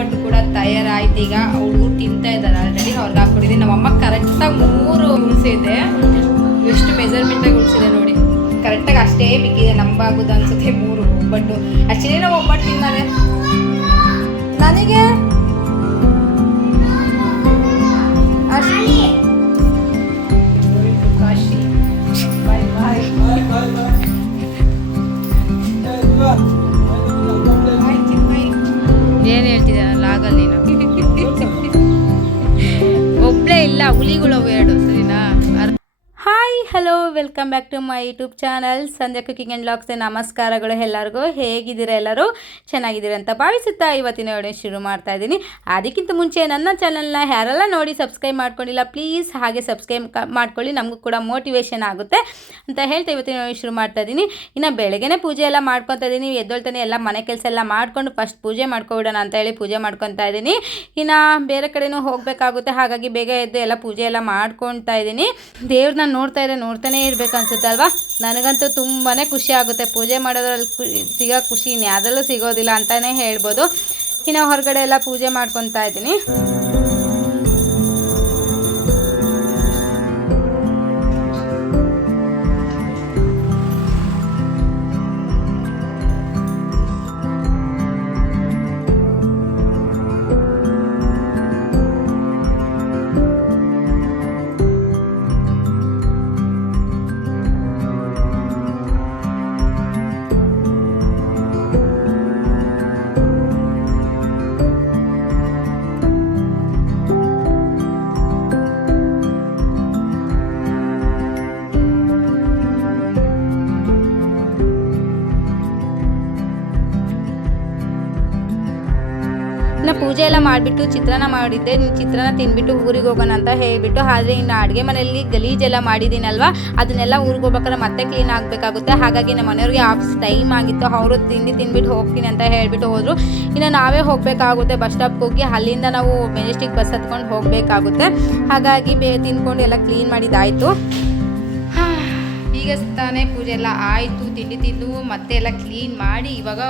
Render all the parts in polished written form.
ಒಬ್ಬಟ್ಟು ಕೂಡ ತಯಾರಾಯ್ತು. ಈಗ ಹುಡುಗರು ತಿಂತಾ ಇದ್ದಾರೆ ಆಲ್ರೆಡಿ. ಅವ್ರಿಗೆ ಹಾಕ್ಕೊಟ್ಟಿದ್ದೀನಿ. ನಮ್ಮಮ್ಮ ಕರೆಕ್ಟಾಗಿ 3 ಉಳಿಸಿದೆ. ಎಷ್ಟು ಮೆಜರ್ಮೆಂಟಾಗಿ ಉಳಿಸಿದೆ ನೋಡಿ. ಕರೆಕ್ಟಾಗಿ ಅಷ್ಟೇ ಮಿಕ್ಕಿದೆ. ನಂಬಾಗೋದು ಅನ್ಸುತ್ತೆ 3 ಒಬ್ಬಟ್ಟು. ಆ್ಯಕ್ಚುಲಿ ನಾವು ಒಬ್ಬಟ್ಟು ತಿನ್ನೋದೆ ನನಗೆ ಏನು ಹೇಳ್ತಿದ್ದಾನಲ್ಲ ಆಗಲ್ಲ ನೀನು. ಒಬ್ಬಳೇ ಇಲ್ಲ, ಹುಲಿಗಳು ಎರಡು. ಸರಿನಾ? Hi, hello, welcome back to my YouTube channel Sandhya cooking and vlogs. ನಮಸ್ಕಾರಗಳು ಎಲ್ಲರಿಗೂ. ಹೇಗಿದ್ದೀರಾ? ಎಲ್ಲರೂ ಚೆನ್ನಾಗಿದ್ದೀರ ಅಂತ ಭಾವಿಸುತ್ತಾ ಇವತ್ತಿನ ವಿಡಿಯೋ ಶುರು ಮಾಡ್ತಾ ಇದ್ದೀನಿ. ಅದಕ್ಕಿಂತ ಮುಂಚೆ ನನ್ನ ಚಾನಲ್ನ ಯಾರೆಲ್ಲ ನೋಡಿ ಸಬ್ಸ್ಕ್ರೈಬ್ ಮಾಡ್ಕೊಂಡಿಲ್ಲ ಪ್ಲೀಸ್ ಹಾಗೆ ಸಬ್ಸ್ಕ್ರೈಬ್ ಮಾಡ್ಕೊಳ್ಳಿ, ನಮಗೂ ಕೂಡ ಮೋಟಿವೇಶನ್ ಆಗುತ್ತೆ ಅಂತ ಹೇಳ್ತಾ ಇವತ್ತಿನ ವಿಡಿಯೋ ಶುರು ಮಾಡ್ತಾ ಇದ್ದೀನಿ. ಇನ್ನು ಬೆಳಗ್ಗೆನೇ ಪೂಜೆ ಎಲ್ಲ ಮಾಡ್ಕೊತಾ ಇದ್ದೀನಿ. ಎದ್ದೊಳ್ತಾನೆ ಎಲ್ಲ ಮನೆ ಕೆಲಸ ಎಲ್ಲ ಮಾಡಿಕೊಂಡು ಫಸ್ಟ್ ಪೂಜೆ ಮಾಡ್ಕೊಬಿಡೋಣ ಅಂತ ಹೇಳಿ ಪೂಜೆ ಮಾಡ್ಕೊತಾ ಇದ್ದೀನಿ. ಇನ್ನು ಬೇರೆ ಕಡೆನೂ ಹೋಗಬೇಕಾಗುತ್ತೆ, ಹಾಗಾಗಿ ಬೇಗ ಎದ್ದು ಎಲ್ಲ ಪೂಜೆ ಎಲ್ಲ ಮಾಡ್ಕೊತಾ ಇದ್ದೀನಿ. ದೇವ್ರನ್ನ ನೋಡ್ತಾನೆ ಇರಬೇಕು ಅನ್ಸುತ್ತೆ ಅಲ್ವಾ? ನನಗಂತೂ ತುಂಬಾ ಖುಷಿ ಆಗುತ್ತೆ. ಪೂಜೆ ಮಾಡೋದ್ರಲ್ಲಿ ಸಿಗೋ ಖುಷಿ ಇನ್ಯಾವುದರಲ್ಲೂ ಸಿಗೋದಿಲ್ಲ ಅಂತಲೇ ಹೇಳ್ಬೋದು. ಇನ್ನು ಹೊರಗಡೆ ಎಲ್ಲ ಪೂಜೆ ಮಾಡ್ಕೊತಾ ಇದ್ದೀನಿ. ಪೂಜೆ ಎಲ್ಲ ಮಾಡಿಬಿಟ್ಟು ಚಿತ್ರಾನ್ನ ಮಾಡಿದ್ದೆ. ಚಿತ್ರಾನ್ನ ತಿಂದ್ಬಿಟ್ಟು ಊರಿಗೆ ಹೋಗೋಣ ಅಂತ ಹೇಳಿಬಿಟ್ಟು, ಆದರೆ ಇನ್ನು ಅಡುಗೆ ಮನೆಯಲ್ಲಿ ಗಲೀಜೆಲ್ಲ ಮಾಡಿದ್ದೀನಲ್ವ, ಅದನ್ನೆಲ್ಲ ಊರಿಗೆ ಹೋಗ್ಬೇಕಾದ್ರೆ ಮತ್ತೆ ಕ್ಲೀನ್ ಆಗಬೇಕಾಗುತ್ತೆ. ಹಾಗಾಗಿ ನಮ್ಮ ಮನೆಯವ್ರಿಗೆ ಆಫೀಸ್ ಟೈಮ್ ಆಗಿತ್ತು. ಅವರು ತಿಂದ್ಬಿಟ್ಟು ಹೋಗ್ತೀನಿ ಅಂತ ಹೇಳಿಬಿಟ್ಟು ಹೋದರು. ಇನ್ನು ನಾವೇ ಹೋಗಬೇಕಾಗುತ್ತೆ ಬಸ್ ಸ್ಟಾಪ್ಗೆ ಹೋಗಿ. ಅಲ್ಲಿಂದ ನಾವು ಮೆಜೆಸ್ಟಿಕ್ ಬಸ್ ಹತ್ಕೊಂಡು ಹೋಗಬೇಕಾಗುತ್ತೆ. ಹಾಗಾಗಿ ತಿಂದ್ಕೊಂಡು ಎಲ್ಲ ಕ್ಲೀನ್ ಮಾಡಿದ್ದಾಯಿತು. ಈಗ ತಾನೇ ಪೂಜೆ ಎಲ್ಲ ಆಯಿತು. ತಿಂಡಿ ತಿಂದು ಮತ್ತೆ ಎಲ್ಲ ಕ್ಲೀನ್ ಮಾಡಿ ಇವಾಗ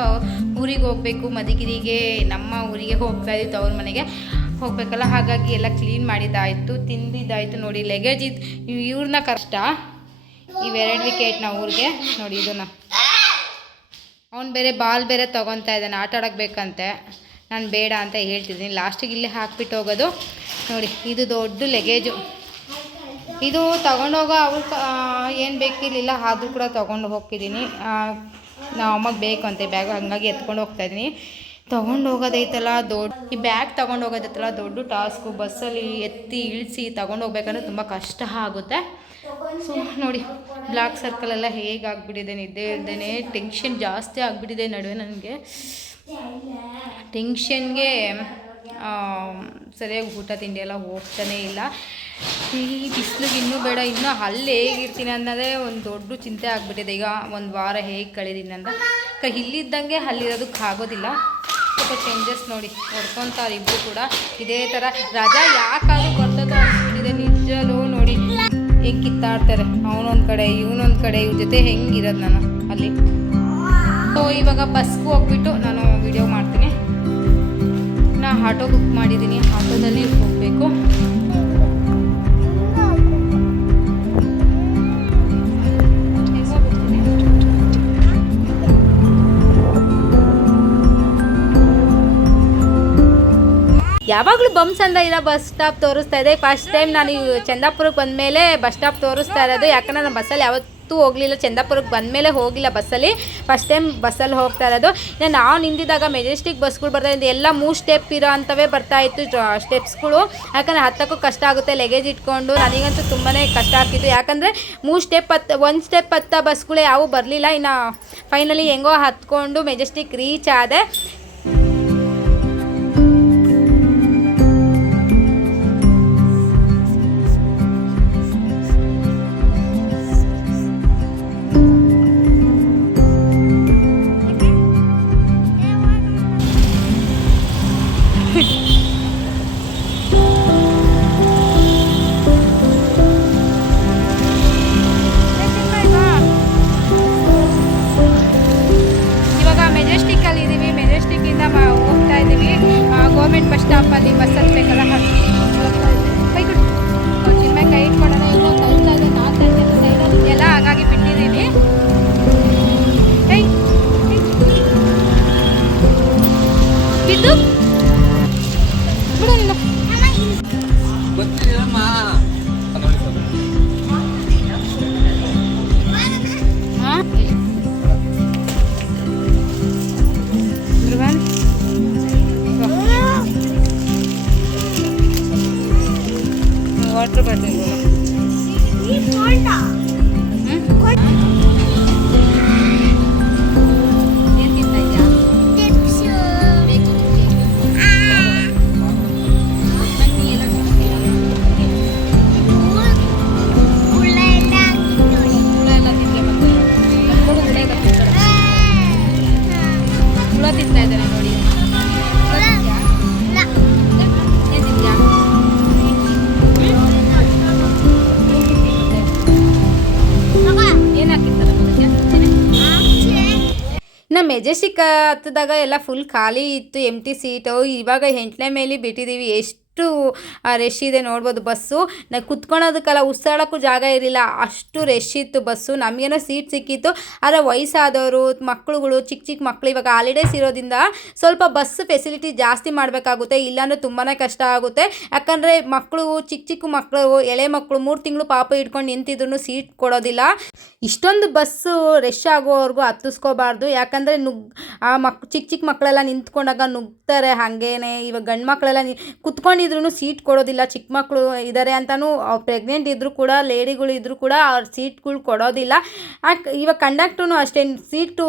ಊರಿಗೆ ಹೋಗಬೇಕು. ಮಧುಗಿರಿಗೆ, ನಮ್ಮ ಊರಿಗೆ ಹೋಗ್ತಾ ಇದ್ದಿತ್ತು, ಅವ್ರ ಮನೆಗೆ ಹೋಗಬೇಕಲ್ಲ. ಹಾಗಾಗಿ ಎಲ್ಲ ಕ್ಲೀನ್ ಮಾಡಿದ್ದಾಯಿತು, ತಿಂದಿದ್ದಾಯಿತು. ನೋಡಿ ಲಗೇಜ್ ಇವ್ರನ್ನ ಕಷ್ಟ ಇವೆರಡು ವಿಕೆಟ್ನ ಊರಿಗೆ ನೋಡಿ. ಇದನ್ನು ಅವ್ನು ಬೇರೆ ಬಾಲ್ ಬೇರೆ ತೊಗೊತಾ ಇದ್ದಾನೆ, ಆಟ ಆಡೋಕ್ಕೆ ಬೇಕಂತೆ. ನಾನು ಬೇಡ ಅಂತ ಹೇಳ್ತಿದ್ದೀನಿ. ಲಾಸ್ಟಿಗೆ ಇಲ್ಲೇ ಹಾಕ್ಬಿಟ್ಟು ಹೋಗೋದು ನೋಡಿ. ಇದು ದೊಡ್ಡ ಲಗೇಜು. ಇದು ತೊಗೊಂಡೋಗೋ ಅವ್ರು ಏನು ಬೇಕಿರಲಿಲ್ಲ, ಆದರೂ ಕೂಡ ತೊಗೊಂಡು ಹೋಗ್ತಿದ್ದೀನಿ. ನಾವು ಅಮ್ಮಗೆ ಬೇಕು ಅಂತೆ ಬ್ಯಾಗ್, ಹಾಗಾಗಿ ಎತ್ಕೊಂಡು ಹೋಗ್ತಾಯಿದ್ದೀನಿ. ತೊಗೊಂಡು ಹೋಗೋದೈತಲ್ಲ ದೊಡ್ಡ, ಈ ಬ್ಯಾಗ್ ತೊಗೊಂಡು ಹೋಗೋದೈತಲ್ಲ ದೊಡ್ಡ ಟಾಸ್ಕು. ಬಸ್ಸಲ್ಲಿ ಎತ್ತಿ ಇಳಿಸಿ ತೊಗೊಂಡು ಹೋಗ್ಬೇಕಂದ್ರೆ ತುಂಬ ಕಷ್ಟ ಆಗುತ್ತೆ. ಸೊ ನೋಡಿ, ಬ್ಲ್ಯಾಕ್ ಸರ್ಕಲೆಲ್ಲ ಹೇಗಾಗ್ಬಿಟ್ಟಿದೆ, ನಿದ್ದೆ ಇಲ್ದೇ ಟೆನ್ಷನ್ ಜಾಸ್ತಿ ಆಗಿಬಿಟ್ಟಿದೆ ನಡುವೆ ನನಗೆ. ಟೆನ್ಷನ್ಗೆ ಸರಿಯಾಗಿ ಊಟ ತಿಂಡಿ ಎಲ್ಲ ಹೋಗ್ತಾನೇ ಇಲ್ಲ. ಈ ಬಿಸಿಲಿಗೆ ಇನ್ನೂ ಬೇಡ, ಇನ್ನೂ ಅಲ್ಲಿ ಹೇಗಿರ್ತೀನಿ ಅನ್ನೋದೇ ಒಂದು ದೊಡ್ಡ ಚಿಂತೆ ಆಗಿಬಿಟ್ಟಿದೆ. ಈಗ ಒಂದು ವಾರ ಹೇಗೆ ಕಳೀತೀನಿ ಅಂತ. ಇಲ್ಲಿದ್ದಂಗೆ ಅಲ್ಲಿರೋದಕ್ಕೆ ಆಗೋದಿಲ್ಲ. ಸ್ವಲ್ಪ ಚೇಂಜಸ್ ನೋಡಿ ಹೊಡ್ಕೊತಾರೆ ಇಬ್ಬರು ಕೂಡ. ಇದೇ ಥರ ರಜಾ ಯಾಕಾದ್ರೂ ಬರ್ತದೋ ಅನ್ಸ್ಬಿಟ್ಟಿದೆ ನಿಜಲೂ. ನೋಡಿ ಹೆಂಗೆ ಕಿತ್ತಾಡ್ತಾರೆ, ಅವನೊಂದು ಕಡೆ ಇವನೊಂದು ಕಡೆ. ಇವ್ರ ಜೊತೆ ಹೆಂಗಿರೋದು ನಾನು ಅಲ್ಲಿ. ಸೊ ಇವಾಗ ಬಸ್ಗೆ ಹೋಗ್ಬಿಟ್ಟು ನಾನು ವಿಡಿಯೋ ಮಾಡ್ತೀನಿ. ನಾನು ಆಟೋ ಬುಕ್ ಮಾಡಿದ್ದೀನಿ, ಆಟೋದಲ್ಲಿ ಹೋಗಬೇಕು. ಯಾವಾಗಲೂ ಬಂಸಂದ ಇರೋ ಬಸ್ ಸ್ಟಾಪ್ ತೋರಿಸ್ತಾ ಇದೆ. ಫಸ್ಟ್ ಟೈಮ್ ನಾನು ಚಂದಾಪುರಕ್ಕೆ ಬಂದಮೇಲೆ ಬಸ್ ಸ್ಟಾಪ್ ತೋರಿಸ್ತಾ ಇರೋದು. ಯಾಕಂದರೆ ನಾನು ಬಸ್ಸಲ್ಲಿ ಯಾವತ್ತೂ ಹೋಗಲಿಲ್ಲ, ಚಂದಾಪುರಕ್ಕೆ ಬಂದಮೇಲೆ ಹೋಗಿಲ್ಲ ಬಸ್ಸಲ್ಲಿ. ಫಸ್ಟ್ ಟೈಮ್ ಬಸ್ಸಲ್ಲಿ ಹೋಗ್ತಾ ಇರೋದು. ಇನ್ನು ನಾವು ನಿಂತಿದ್ದಾಗ ಮೆಜೆಸ್ಟಿಕ್ ಬಸ್ಗಳು ಬರ್ತಾಯಿದ್ದು ಎಲ್ಲ 3 ಸ್ಟೆಪ್ ಇರೋ ಅಂಥವೇ ಬರ್ತಾಯಿತ್ತು ಸ್ಟೆಪ್ಸ್ಗಳು. ಯಾಕಂದರೆ ಹತ್ತಕ್ಕೂ ಕಷ್ಟ ಆಗುತ್ತೆ ಲಗೇಜ್ ಇಟ್ಕೊಂಡು. ನನಗಂತೂ ತುಂಬಾ ಕಷ್ಟ ಆಗ್ತಿತ್ತು. ಯಾಕಂದರೆ 3 ಸ್ಟೆಪ್ 1 ಸ್ಟೆಪ್ ಹತ್ತ ಬಸ್ಗಳು ಯಾವೂ ಬರಲಿಲ್ಲ. ಇನ್ನು ಫೈನಲಿ ಹೆಂಗೋ ಹತ್ಕೊಂಡು ಮೆಜೆಸ್ಟಿಕ್ ರೀಚ್ ಆದೆ. ಇವಾಗ ಮೆಜೆಸ್ಟಿಕ್ ಅಲ್ಲಿ ಬಸ್ ಹತ್ಬೇಕಲ್ಲ ಕೈ ಕೊಡು ಚಿನ್ಮೆ ಕೈ ಇಟ್ಕೊಳ್ಳೋಣ ಇವಾಗ ಕಲಿಸ್ತಾ ಇದೆ ಸೈಡಲ್ಲಿ ಎಲ್ಲ ಹಾಗಾಗಿ ಬಿಟ್ಟಿದ್ದೀವಿ ಕೈ ಬಿದ್ದು ಬಿಡು ನೀನು ವಾಟರ್ ಬಾಟಲ್ ತಿಂತಾ ಇದ್ದಾರೆ ನೋಡಿ ನಮ್ಮ ಮೆಜೆಸ್ಟಿಕ್ ಹತ್ತದಾಗ ಎಲ್ಲ ಫುಲ್ ಖಾಲಿ ಇತ್ತು ಎಂಟಿ ಸೀಟು ಇವಾಗ 8ನೇ ಮೇಲೆ ಬಿಟ್ಟಿದ್ದೀವಿ ಎಷ್ಟು ರಶ್ ಇದೆ ನೋಡ್ಬೋದು ಬಸ್ಸು ನಾವು ಕುತ್ಕೊಳ್ಳೋದಕ್ಕೆಲ್ಲ ಉಸಿರಾಡೋಕ್ಕೂ ಜಾಗ ಇರಲಿಲ್ಲ ಅಷ್ಟು ರಶ್ ಇತ್ತು ಬಸ್ಸು ನಮಗೇನೋ ಸೀಟ್ ಸಿಕ್ಕಿತ್ತು ಆದರೆ ವಯಸ್ಸಾದವರು ಮಕ್ಕಳುಗಳು ಚಿಕ್ಕ ಮಕ್ಕಳು ಇವಾಗ ಹಾಲಿಡೇಸ್ ಇರೋದ್ರಿಂದ ಸ್ವಲ್ಪ ಬಸ್ ಫೆಸಿಲಿಟಿ ಜಾಸ್ತಿ ಮಾಡಬೇಕಾಗುತ್ತೆ ಇಲ್ಲಾಂದರೆ ತುಂಬಾ ಕಷ್ಟ ಆಗುತ್ತೆ ಯಾಕಂದರೆ ಮಕ್ಕಳು ಚಿಕ್ಕ ಮಕ್ಕಳು ಎಳೆ ಮಕ್ಕಳು 3 ತಿಂಗಳು ಪಾಪ ಇಟ್ಕೊಂಡು ನಿಂತಿದ್ರು ಸೀಟ್ ಕೊಡೋದಿಲ್ಲ ಇಷ್ಟೊಂದು ಬಸ್ಸು ರಶ್ ಆಗೋವರೆಗೂ ಹತ್ತಿಸ್ಕೋಬಾರ್ದು ಯಾಕಂದರೆ ಚಿಕ್ಕ ಮಕ್ಕಳೆಲ್ಲ ನಿಂತ್ಕೊಂಡಾಗ ನುಗ್ತಾರೆ ಹಾಗೇನೆ ಇವಾಗ ಗಂಡು ಮಕ್ಕಳೆಲ್ಲ ಕುತ್ಕೊಂಡಿದ್ರು ಸೀಟ್ ಕೊಡೋದಿಲ್ಲ ಚಿಕ್ಕ ಮಕ್ಕಳು ಇದ್ದಾರೆ ಅಂತಲೂ ಪ್ರೆಗ್ನೆಂಟ್ ಇದ್ದರೂ ಕೂಡ ಲೇಡಿಗಳು ಇದ್ದರೂ ಕೂಡ ಅವ್ರ ಸೀಟ್ಗಳು ಕೊಡೋದಿಲ್ಲ ಇವಾಗ ಕಂಡಕ್ಟ್ರೂ ಅಷ್ಟೇ ಸೀಟು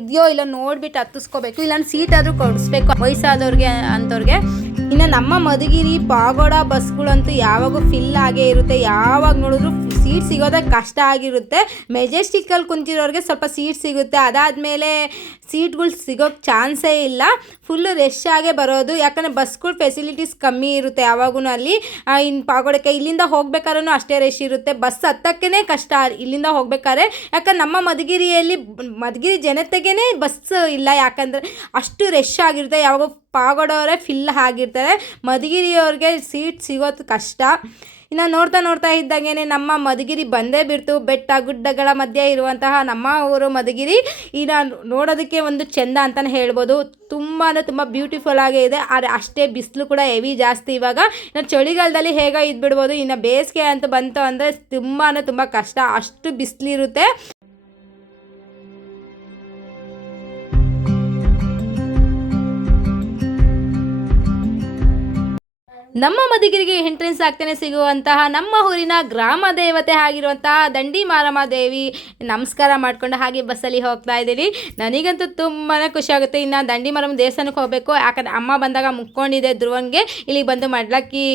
ಇದೆಯೋ ಇಲ್ಲ ನೋಡಿಬಿಟ್ಟು ಹತ್ತಿಸ್ಕೋಬೇಕು ಇಲ್ಲಾಂದ್ರೆ ಸೀಟ್ ಆದರೂ ಕೊಡಿಸ್ಬೇಕು ವಯಸ್ಸಾದವ್ರಿಗೆ ಅಂಥವ್ರಿಗೆ ಇನ್ನು ನಮ್ಮ ಮಧುಗಿರಿ ಪಾಗೋಡ ಬಸ್ಗಳಂತೂ ಯಾವಾಗೂ ಫಿಲ್ ಆಗೇ ಇರುತ್ತೆ ಯಾವಾಗ ನೋಡಿದ್ರು ಸೀಟ್ ಸಿಗೋದೇ ಕಷ್ಟ ಆಗಿರುತ್ತೆ ಮೆಜೆಸ್ಟಿಕಲ್ಲಿ ಕುಂತಿರೋರಿಗೆ ಸ್ವಲ್ಪ ಸೀಟ್ ಸಿಗುತ್ತೆ ಅದಾದಮೇಲೆ ಸೀಟ್ಗಳು ಸಿಗೋಕ್ಕೆ ಚಾನ್ಸೇ ಇಲ್ಲ ಫುಲ್ಲು ರಶ್ ಆಗೇ ಬರೋದು ಯಾಕಂದರೆ ಬಸ್ಗಳ ಫೆಸಿಲಿಟೀಸ್ ಕಮ್ಮಿ ಇರುತ್ತೆ ಯಾವಾಗೂ ಅಲ್ಲಿ ಇನ್ನು ಪಾಗೋಡಕ್ಕೆ ಇಲ್ಲಿಂದ ಹೋಗ್ಬೇಕಾದ್ರೂ ಅಷ್ಟೇ ರಶ್ ಇರುತ್ತೆ ಬಸ್ ಹತ್ತಕ್ಕೇ ಕಷ್ಟ ಇಲ್ಲಿಂದ ಹೋಗ್ಬೇಕಾದ್ರೆ ಯಾಕಂದ್ರೆ ನಮ್ಮ ಮಧುಗಿರಿ ಜನತೆಗೇ ಬಸ್ ಇಲ್ಲ ಯಾಕಂದರೆ ಅಷ್ಟು ರಶ್ ಆಗಿರುತ್ತೆ ಯಾವಾಗ ಪಾಗೋಡವರೇ ಫಿಲ್ ಆಗಿರ್ತಾರೆ ಮಧುಗಿರಿಯವ್ರಿಗೆ ಸೀಟ್ ಸಿಗೋದು ಕಷ್ಟ ಇನ್ನು ನೋಡ್ತಾ ಇದ್ದಾಗೇ ನಮ್ಮ ಮಧುಗಿರಿ ಬಂದೇ ಬಿಡ್ತು ಬೆಟ್ಟ ಗುಡ್ಡಗಳ ಮಧ್ಯೆ ಇರುವಂತಹ ನಮ್ಮ ಊರು ಮಧುಗಿರಿ ಇನ್ನು ನೋಡೋದಕ್ಕೆ ಒಂದು ಚೆಂದ ಅಂತಲೇ ಹೇಳ್ಬೋದು ತುಂಬ ಬ್ಯೂಟಿಫುಲ್ ಆಗೇ ಇದೆ ಆದರೆ ಅಷ್ಟೇ ಬಿಸಿಲು ಕೂಡ ಹೆವಿ ಜಾಸ್ತಿ ಇವಾಗ ಇನ್ನು ಚಳಿಗಾಲದಲ್ಲಿ ಹೇಗೆ ಇದ್ಬಿಡ್ಬೋದು ಇನ್ನು ಬೇಸಿಗೆ ಅಂತ ಬಂತು ಅಂದರೆ ತುಂಬ ಕಷ್ಟ ಅಷ್ಟು ಬಿಸಿಲಿರುತ್ತೆ ನಮ್ಮ ಮಧುಗಿರಿಗೆ ಎಂಟ್ರೆನ್ಸ್ ಆಗ್ತಾನೆ ಸಿಗುವಂತಹ ನಮ್ಮ ಊರಿನ ಗ್ರಾಮ ದೇವತೆ ಆಗಿರುವಂತಹ ದಂಡಿ ಮಾರಮ್ಮ ದೇವಿ ನಮಸ್ಕಾರ ಮಾಡಿಕೊಂಡು ಹಾಗೆ ಬಸ್ಸಲ್ಲಿ ಹೋಗ್ತಾ ಇದ್ದೀವಿ ನನಗಂತೂ ತುಂಬಾ ಖುಷಿ ಆಗುತ್ತೆ ಇನ್ನು ದಂಡಿ ಮಾರಮ್ಮ ದೇವಸ್ಥಾನಕ್ಕೆ ಹೋಗಬೇಕು ಯಾಕಂದರೆ ಅಮ್ಮ ಬಂದಾಗ ಮುಕ್ಕೊಂಡಿದೆ ಧ್ರುವನ್ಗೆ ಇಲ್ಲಿಗೆ ಬಂದು ಮಡ್ಲಕ್ಕಿ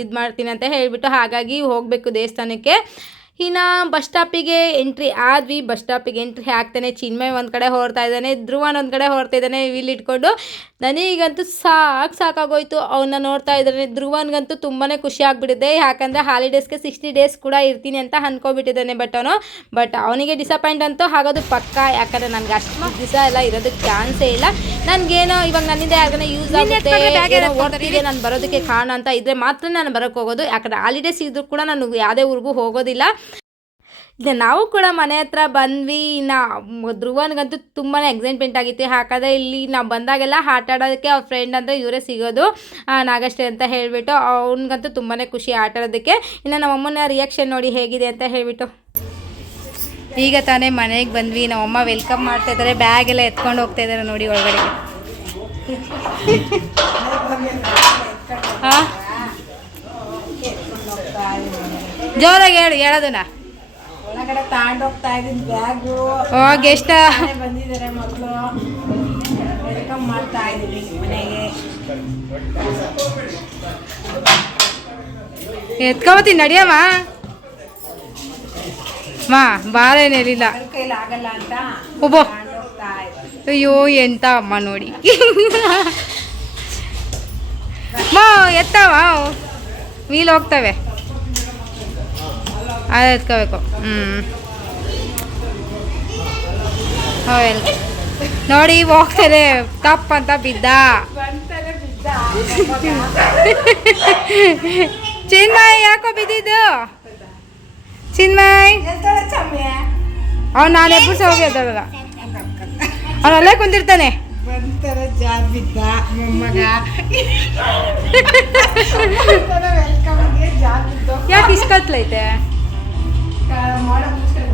ಇದು ಮಾಡ್ತೀನಿ ಅಂತ ಹೇಳಿಬಿಟ್ಟು ಹಾಗಾಗಿ ಹೋಗಬೇಕು ದೇವಸ್ಥಾನಕ್ಕೆ ಇನ್ನು ಬಸ್ ಸ್ಟಾಪಿಗೆ ಎಂಟ್ರಿ ಆದ್ವಿ ಬಸ್ ಸ್ಟಾಪಿಗೆ ಎಂಟ್ರಿ ಆಗ್ತಾನೆ ಚಿನ್ಮಯ್ ಒಂದು ಕಡೆ ಹೊರಡ್ತಾ ಇದ್ದಾನೆ ಧ್ರುವನ್ ಒಂದು ಕಡೆ ಹೊರಡ್ತಾ ಇದ್ದಾನೆ ವೀಲ್ ಇಟ್ಕೊಂಡು ನನಗಂತೂ ಸಾಕಾಗೋಯ್ತು ಅವನ್ನ ನೋಡ್ತಾ ಇದ್ದಾನೆ ಧ್ರುವನ್ಗಂತೂ ತುಂಬಾ ಖುಷಿ ಆಗಿಬಿಟ್ಟಿದೆ ಯಾಕಂದರೆ ಹಾಲಿಡೇಸ್ಗೆ 60 ಡೇಸ್ ಕೂಡ ಇರ್ತೀನಿ ಅಂತ ಅಂದ್ಕೊಬಿಟ್ಟಿದ್ದಾನೆ ಬಟ್ ಅವನಿಗೆ ಡಿಸಪಾಯಿಂಟ್ ಅಂತೂ ಆಗೋದು ಪಕ್ಕ ಯಾಕಂದರೆ ನನಗೆ ಅಷ್ಟು ದಿವಸ ಎಲ್ಲ ಇರೋದಕ್ಕೆ ಚಾನ್ಸೇ ಇಲ್ಲ ನನಗೇನೋ ಇವಾಗ ನನ್ನಿಂದ ಯಾರಿಗಾನ ಯೂಸ್ ಆಗುತ್ತೆ ಓಡ್ತಿದೆ ನಾನು ಬರೋದಕ್ಕೆ ಕಾರಣ ಅಂತ ಇದ್ದರೆ ಮಾತ್ರ ನಾನು ಬರೋಕ್ಕೆ ಹೋಗೋದು ಯಾಕಂದರೆ ಹಾಲಿಡೇಸ್ ಇದ್ರೂ ಕೂಡ ನಾನು ಯಾವುದೇ ಊರಿಗೂ ಹೋಗೋದಿಲ್ಲ ನಾವು ಕೂಡ ಮನೆ ಹತ್ರ ಬಂದ್ವಿ ಇನ್ನು ಧ್ರುವನ್ಗಂತೂ ತುಂಬಾ ಎಕ್ಸೈಟ್ಮೆಂಟ್ ಆಗಿತ್ತು ಯಾಕಂದರೆ ಇಲ್ಲಿ ನಾವು ಬಂದಾಗೆಲ್ಲ ಆಟ ಆಡೋದಕ್ಕೆ ಅವ್ರ ಫ್ರೆಂಡ್ ಅಂದರೆ ಇವರೇ ಸಿಗೋದು ನಾಗಶ್ರೀ ಅಂತ ಹೇಳಿಬಿಟ್ಟು ಅವ್ನಿಗಂತೂ ತುಂಬಾ ಖುಷಿ ಆಟ ಆಡೋದಕ್ಕೆ ಇನ್ನು ನಮ್ಮಮ್ಮನ ರಿಯಾಕ್ಷನ್ ನೋಡಿ ಹೇಗಿದೆ ಅಂತ ಹೇಳಿಬಿಟ್ಟು ಈಗ ತಾನೇ ಮನೆಗೆ ಬಂದ್ವಿ ನಮ್ಮಮ್ಮ ವೆಲ್ಕಮ್ ಮಾಡ್ತಾ ಇದ್ದಾರೆ ಬ್ಯಾಗ್ ಎಲ್ಲ ಎತ್ಕೊಂಡು ಹೋಗ್ತಾ ಇದ್ದಾರೆ ನೋಡಿ ಒಳಗಡೆ ಹಾಂ ಜೋರಾಗಿ ಹೇಳೋದನ್ನ ಒಳಗಡೆ ತಗೊಂಡೋಗ್ತಾ ಇದ್ದೀನಿ ಬ್ಯಾಗು ಗೆಸ್ಟ್ ಬಂದಿದ್ದಾರೆ ಮಕ್ಕಳು ವೆಲ್ಕಮ್ ಮಾಡ್ತಾ ಇದ್ದೀನಿ ಮನೆಗೆ ಎತ್ಕೊಬತ್ತೀನಿ ನಡಿಯಮ್ಮ ಬಾರೇನಿಲ್ಲ ಕೈಲಿ ಆಗಲ್ಲ ಅಂತ ಒಬ್ಬೋ ಅಯ್ಯೋ ಎಂತ ಅಮ್ಮ ನೋಡಿ ಎತ್ತವ ವೀಲ್ ಹೋಗ್ತವೆ ಅದು ಎತ್ಕೋಬೇಕು ನೋಡಿ ಹೋಗ್ತಾರೆ ತಪ್ಪ ಅಂತ ಬಿದ್ದ ಬಿದ್ದ ಮೊಮ್ಮಗ. ಚಿನ್ಮಯ್ ಯಾಕೋ ಬಿದ್ದಿದ್ದು ಚಿನ್ಮಯ್ ಎದ್ದಾಳೆ ಚಮ್ಮೆ. ಅವ್ನು ನಾನು ಎಬ್ಬರ್ಸ ಹೋಗಿ ಎದ್ದಲ್ಲ ಅವ್ನು ಅಲ್ಲೇ ಕುಂತಿರ್ತಾನೆ. ಬಂತರ ಜಾರ್ ಬಿದ್ದ ಮೊಮ್ಮಗ. ವೆಲ್ಕಮ್ಗೆ ಜಾರ್ ಬಿದ್ದು ಯಾಕೆ ಇಸ್ಕತ್ಲೈತೆ? ಮಾಡ ಮುಚ್ಕೊಂಡು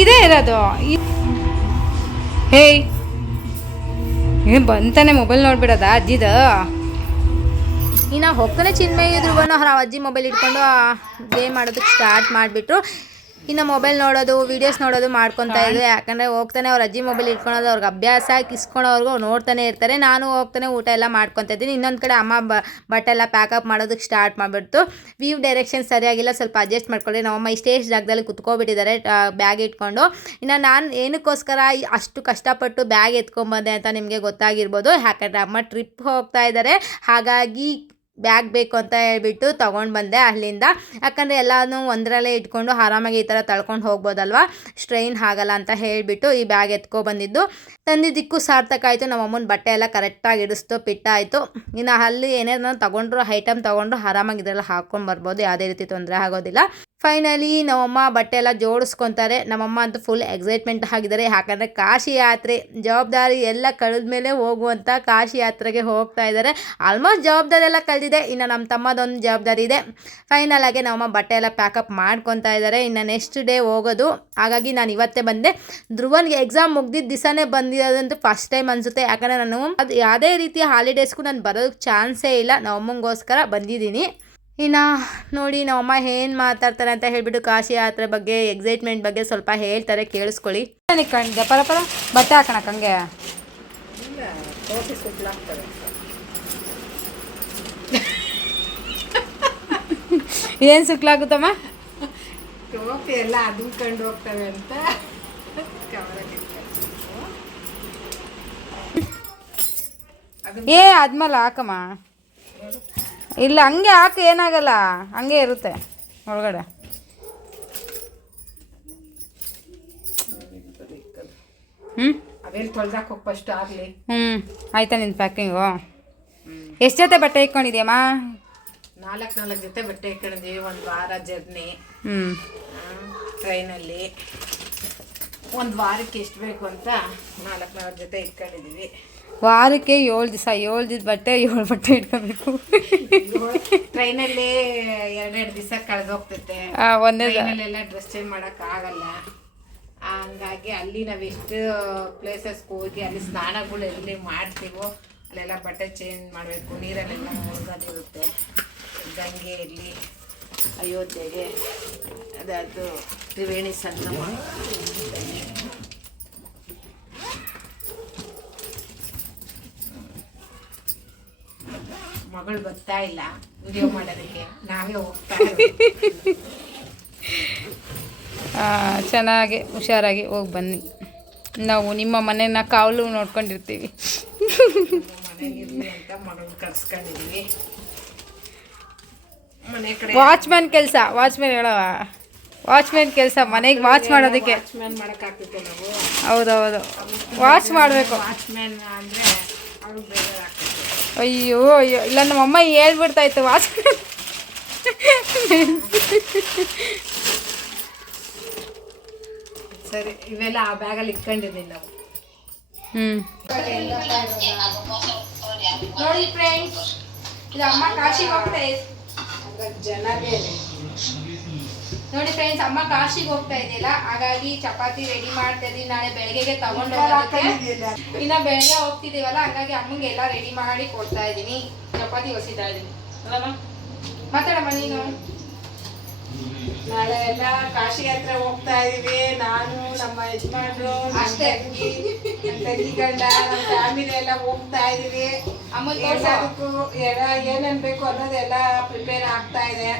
ಇದೇ ಇರೋದು. ಹೇಯ್ ಏನು ಬಂತಾನೆ ಮೊಬೈಲ್ ನೋಡ್ಬಿಡೋದ ಅಜ್ಜಿದು. ಇನ್ನು ಹೋಗ್ತಾನೆ ಚಿನ್ಮಯ್ ಧ್ರುವನು ಅವ್ರ ಅಜ್ಜಿ ಮೊಬೈಲ್ ಇಟ್ಕೊಂಡು ಗೇಮ್ ಮಾಡೋದಕ್ಕೆ ಸ್ಟಾರ್ಟ್ ಮಾಡಿಬಿಟ್ರು. ಇನ್ನು ಮೊಬೈಲ್ ನೋಡೋದು ವೀಡಿಯೋಸ್ ನೋಡೋದು ಮಾಡ್ಕೊತಾ ಇದ್ದೆ. ಯಾಕಂದರೆ ಹೋಗ್ತಾನೆ ಅವ್ರ ಅಜ್ಜಿ ಮೊಬೈಲ್ ಇಟ್ಕೊಳೋದು ಅವ್ರಿಗೆ ಅಭ್ಯಾಸ, ಕಿಸ್ಕೊಳೋರ್ಗು ನೋಡ್ತಾನೆ ಇರ್ತಾರೆ. ನಾನು ಹೋಗ್ತಾನೆ ಊಟ ಎಲ್ಲ ಮಾಡ್ಕೊತಾ ಇದ್ದೀನಿ. ಇನ್ನೊಂದು ಕಡೆ ಅಮ್ಮ ಬಟ್ಟೆ ಎಲ್ಲ ಪ್ಯಾಕಪ್ ಮಾಡೋದಕ್ಕೆ ಸ್ಟಾರ್ಟ್ ಮಾಡಿಬಿಡ್ತು. ವ್ಯೂ ಡೈರೆಕ್ಷನ್ ಸರಿಯಾಗಿಲ್ಲ, ಸ್ವಲ್ಪ ಅಡ್ಜಸ್ಟ್ ಮಾಡ್ಕೊಳ್ಳಿ. ನಮ್ಮಮ್ಮ ಇಷ್ಟೇ ಜಾಗದಲ್ಲಿ ಕುತ್ಕೊಬಿಟ್ಟಿದ್ದಾರೆ ಬ್ಯಾಗ್ ಇಟ್ಕೊಂಡು. ಇನ್ನು ನಾನು ಏನಕ್ಕೋಸ್ಕರ ಅಷ್ಟು ಕಷ್ಟಪಟ್ಟು ಬ್ಯಾಗ್ ಎತ್ಕೊಂಬಂದೆ ಅಂತ ನಿಮಗೆ ಗೊತ್ತಾಗಿರ್ಬೋದು. ಯಾಕಂದರೆ ಅಮ್ಮ ಟ್ರಿಪ್ ಹೋಗ್ತಾ ಇದ್ದಾರೆ, ಹಾಗಾಗಿ ಬ್ಯಾಗ್ ಬೇಕು ಅಂತ ಹೇಳ್ಬಿಟ್ಟು ತೊಗೊಂಡು ಬಂದೆ ಅಲ್ಲಿಂದ. ಯಾಕಂದರೆ ಎಲ್ಲನೂ ಒಂದರಲ್ಲೇ ಇಟ್ಕೊಂಡು ಆರಾಮಾಗಿ ಈ ಥರ ತಳ್ಕೊಂಡು ಹೋಗ್ಬೋದಲ್ವ, ಸ್ಟ್ರೈನ್ ಆಗಲ್ಲ ಅಂತ ಹೇಳಿಬಿಟ್ಟು ಈ ಬ್ಯಾಗ್ ಎತ್ಕೊಬಂದಿದ್ದು. ತಂದಿದ್ದಕ್ಕೂ ಸಾರ್ಥಕ ಆಯಿತು. ನಮ್ಮ ಅಮ್ಮನ ಬಟ್ಟೆ ಎಲ್ಲ ಕರೆಕ್ಟಾಗಿ ಇಡಿಸ್ತು, ಪಿಟ್ಟ ಆಯಿತು. ಇನ್ನು ಅಲ್ಲಿ ಏನೇನೋ ತೊಗೊಂಡ್ರು ಐಟಮ್ ತೊಗೊಂಡ್ರು ಆರಾಮಾಗಿ ಇದೆಲ್ಲ ಹಾಕ್ಕೊಂಡು ಬರ್ಬೋದು, ಯಾವುದೇ ರೀತಿ ತೊಂದರೆ ಆಗೋದಿಲ್ಲ. ಫೈನಲಿ ನಮ್ಮಮ್ಮ ಬಟ್ಟೆ ಎಲ್ಲ ಜೋಡಿಸ್ಕೊತಾರೆ. ನಮ್ಮಮ್ಮ ಅಂತೂ ಫುಲ್ ಎಕ್ಸೈಟ್ಮೆಂಟ್ ಆಗಿದ್ದಾರೆ. ಯಾಕಂದರೆ ಕಾಶಿ ಯಾತ್ರೆ ಜವಾಬ್ದಾರಿ ಎಲ್ಲ ಕಳೆದ ಮೇಲೆ ಹೋಗುವಂಥ ಕಾಶಿ ಯಾತ್ರೆಗೆ ಹೋಗ್ತಾ ಇದ್ದಾರೆ. ಆಲ್ಮೋಸ್ಟ್ ಜವಾಬ್ದಾರಿ ಎಲ್ಲ ಕಳೆದಿದೆ, ಇನ್ನು ನಮ್ಮ ತಮ್ಮದೊಂದು ಜವಾಬ್ದಾರಿ ಇದೆ. ಫೈನಲ್ ಆಗಿ ನಮ್ಮಮ್ಮ ಬಟ್ಟೆ ಎಲ್ಲ ಪ್ಯಾಕಪ್ ಮಾಡ್ಕೊತಾ ಇದ್ದಾರೆ. ಇನ್ನು ನೆಕ್ಸ್ಟ್ ಡೇ ಹೋಗೋದು. ಹಾಗಾಗಿ ನಾನು ಇವತ್ತೇ ಬಂದೆ. ಧ್ರುವನ್ಗೆ ಎಕ್ಸಾಮ್ ಮುಗ್ದಿದ್ದ ದಿವಸನೇ ಬಂದಿರೋದಂತೂ ಫಸ್ಟ್ ಟೈಮ್ ಅನಿಸುತ್ತೆ. ಯಾಕಂದರೆ ನಾನು ಅದು ಯಾವುದೇ ರೀತಿಯ ಹಾಲಿಡೇಸ್ಗೂ ನಾನು ಬರೋದಕ್ಕೆ ಚಾನ್ಸೇ ಇಲ್ಲ. ನಮ್ಮಮ್ಮಂಗೋಸ್ಕರ ಬಂದಿದ್ದೀನಿ. ಇನ್ನು ನೋಡಿ ನಮ್ಮಮ್ಮ ಏನು ಮಾತಾಡ್ತಾರೆ ಅಂತ ಹೇಳಿಬಿಟ್ಟು ಕಾಶಿ ಯಾತ್ರೆ ಬಗ್ಗೆ, ಎಕ್ಸೈಟ್ಮೆಂಟ್ ಬಗ್ಗೆ ಸ್ವಲ್ಪ ಹೇಳ್ತಾರೆ, ಕೇಳಿಸ್ಕೊಳ್ಳಿ. ಕಣ್ಗೆ ಪರ ಬಟ್ಟೆ ಹಾಕೋಣಕ್ಕೆ ಹಂಗೆ ಏನು ಸುಕ್ಲಾಗುತ್ತಮ್ಮ? ಟೋಪಿ ಎಲ್ಲ ಕಂಡು ಹೋಗ್ತವೆ ಅಂತ ಆದ್ಮೇಲೆ ಹಾಕಮ್ಮ. ಇಲ್ಲ ಹಂಗೆ ಹಾಕು, ಏನಾಗಲ್ಲ, ಹಂಗೆ ಇರುತ್ತೆ ಒಳಗಡೆ. ಅವೆಲ್ಲಿ ತೊಳ್ದಾಕ ಹೋಗಿ ಫಸ್ಟ್ ಆಗಲಿ. ಆಯ್ತಾ ನಿನ್ನ ಪ್ಯಾಕಿಂಗು? ಎಷ್ಟು ಜೊತೆ ಬಟ್ಟೆ ಇಟ್ಕೊಂಡಿದ್ಯಮ್ಮ? 4 ಜೊತೆ ಬಟ್ಟೆ ಇಟ್ಕೊಂಡಿದ್ದೀವಿ. 1 ವಾರ ಜರ್ನಿ ಟ್ರೈನಲ್ಲಿ. 1 ವಾರಕ್ಕೆ ಎಷ್ಟು ಬೇಕು ಅಂತ 4 ಜೊತೆ ಇಟ್ಕೊಂಡಿದ್ದೀವಿ. ವಾರಕ್ಕೆ 7 ದಿವಸ, 7 ದಿವಸ ಬಟ್ಟೆ 7 ಬಟ್ಟೆ ಇಟ್ಕೋಬೇಕು. ಟ್ರೈನಲ್ಲಿ 2 ದಿವಸ ಕಳೆದೋಗ್ತೈತೆ. ಟ್ರೈನಲ್ಲೆಲ್ಲ ಡ್ರೆಸ್ ಚೇಂಜ್ ಮಾಡೋಕ್ಕಾಗಲ್ಲ. ಹಂಗಾಗಿ ಅಲ್ಲಿ ನಾವು ಎಷ್ಟು ಪ್ಲೇಸಸ್ಗೆ ಹೋಗಿ ಅಲ್ಲಿ ಸ್ನಾನಗಳು ಎಲ್ಲಿ ಮಾಡ್ತೀವೋ ಅಲ್ಲೆಲ್ಲ ಬಟ್ಟೆ ಚೇಂಜ್ ಮಾಡಬೇಕು. ನೀರಲ್ಲೆಲ್ಲ ಮುಳುಗೋದಿರುತ್ತೆ. ಗಂಗೆಯಲ್ಲಿ, ಅಯೋಧ್ಯೆಗೆ, ಅದು ತ್ರಿವೇಣಿ ಸಂಗಮ. ಮಗಳು ಬರ್ತಾ ಇಲ್ಲ ವಿಡಿಯೋ ಮಾಡೋದಕ್ಕೆ, ನಾವೇ ಹೋಗ್ತಾ ಇದ್ದೀವಿ. ಚೆನ್ನಾಗಿ ಹುಷಾರಾಗಿ ಹೋಗಿ ಬನ್ನಿ. ನಾವು ನಿಮ್ಮ ಮನೆಯ ಕಾವಲು ನೋಡ್ಕೊಂಡಿರ್ತೀವಿ. ಮನೆಗಿರ್ಲಿ ಅಂತ ಮಗಳನ್ನ ಕರ್ಸ್ಕೊಂಡಿದ್ದೀವಿ. ಮನೆ ಕಡೆ ವಾಚ್ಮ್ಯಾನ್ ಕೆಲಸ, ವಾಚ್ಮ್ಯಾನ್ ಹೇಳವ, ವಾಚ್ಮ್ಯಾನ್ ಕೆಲಸ ಮನೆಗೆ ವಾಚ್ ಮಾಡೋದಕ್ಕೆ. ವಾಚ್ಮ್ಯಾನ್ ಮಾಡೋಕ್ಕಾಗ್ತೈತೆ ನಾವು. ಹೌದೌದು, ವಾಚ್ ಮಾಡಬೇಕು. ವಾಚ್ಮ್ಯಾನ್ ಅಂದರೆ ಅವ್ರಿಗೆ ಬೇಜಾರಾಗ್ತೈತೆ. ಅಯ್ಯೋ ಅಯ್ಯೋ, ಇಲ್ಲ ನಮ್ಮಮ್ಮ ಹೇಳ್ಬಿಡ್ತಾ ಇತ್ತು ವಾಚ್ಮ್ಯಾನ್. ಸರಿ, ಇವೆಲ್ಲ ಆ ಬ್ಯಾಗಲ್ಲಿ ಇಟ್ಕೊಂಡಿದ್ದೀವಿ ನಾವು. ನೋಡಿ ಫ್ರೆಂಡ್ಸ್, ಇದು ಅಮ್ಮ ಕಾಶಿಗೆ ಹೋಗ್ತಾ ಇದೆ. ಜನ ಬೇರೆ ನೋಡಿ ಫ್ರೆಂಡ್ಸ್, ಅಮ್ಮ ಕಾಶಿಗೆ ಹೋಗ್ತಾ ಇದೆಯಲ್ಲ, ಹಾಗಾಗಿ ಚಪಾತಿ ರೆಡಿ ಮಾಡ್ತಾ ಇದೀನಿ. ನಾಳೆ ಬೆಳಗ್ಗೆಗೆ ತಗೊಂಡು ಹೋಗೋದಕ್ಕೆ. ಇನ್ನ ಬೆಳಗ್ಗೆ ಹೋಗ್ತಿದೀವಲ್ಲ, ಹಾಗಾಗಿ ಅಮ್ಮಂಗೆ ಎಲ್ಲ ರೆಡಿ ಮಾಡಿ ಕೊಡ್ತಾ ಇದೀನಿ. ಚಪಾತಿ ಹೊಸಿತಾ ಇದೀನಿ. ಮಾತಾಡಮ್ಮ ನೀನು. ನಾಳೆ ಎಲ್ಲ ಕಾಶಿ ಯಾತ್ರೆ ಹೋಗ್ತಾ ಇದೀವಿ. ನಾನು, ನಮ್ಮ ಯಜಮಾನ್ರು, ಅಷ್ಟೇ, ನನ್ನ ತಂಗಿ ಗಂಡ, ನಮ್ಮ ಫ್ಯಾಮಿಲಿ ಎಲ್ಲ ಹೋಗ್ತಾ ಇದೀವಿ. ಎಲ್ಲದಕ್ಕೂ ಏನೇನ್ ಬೇಕು ಅನ್ನೋದೆಲ್ಲ ಪ್ರಿಪೇರ್ ಆಗ್ತಾ ಇದೆ.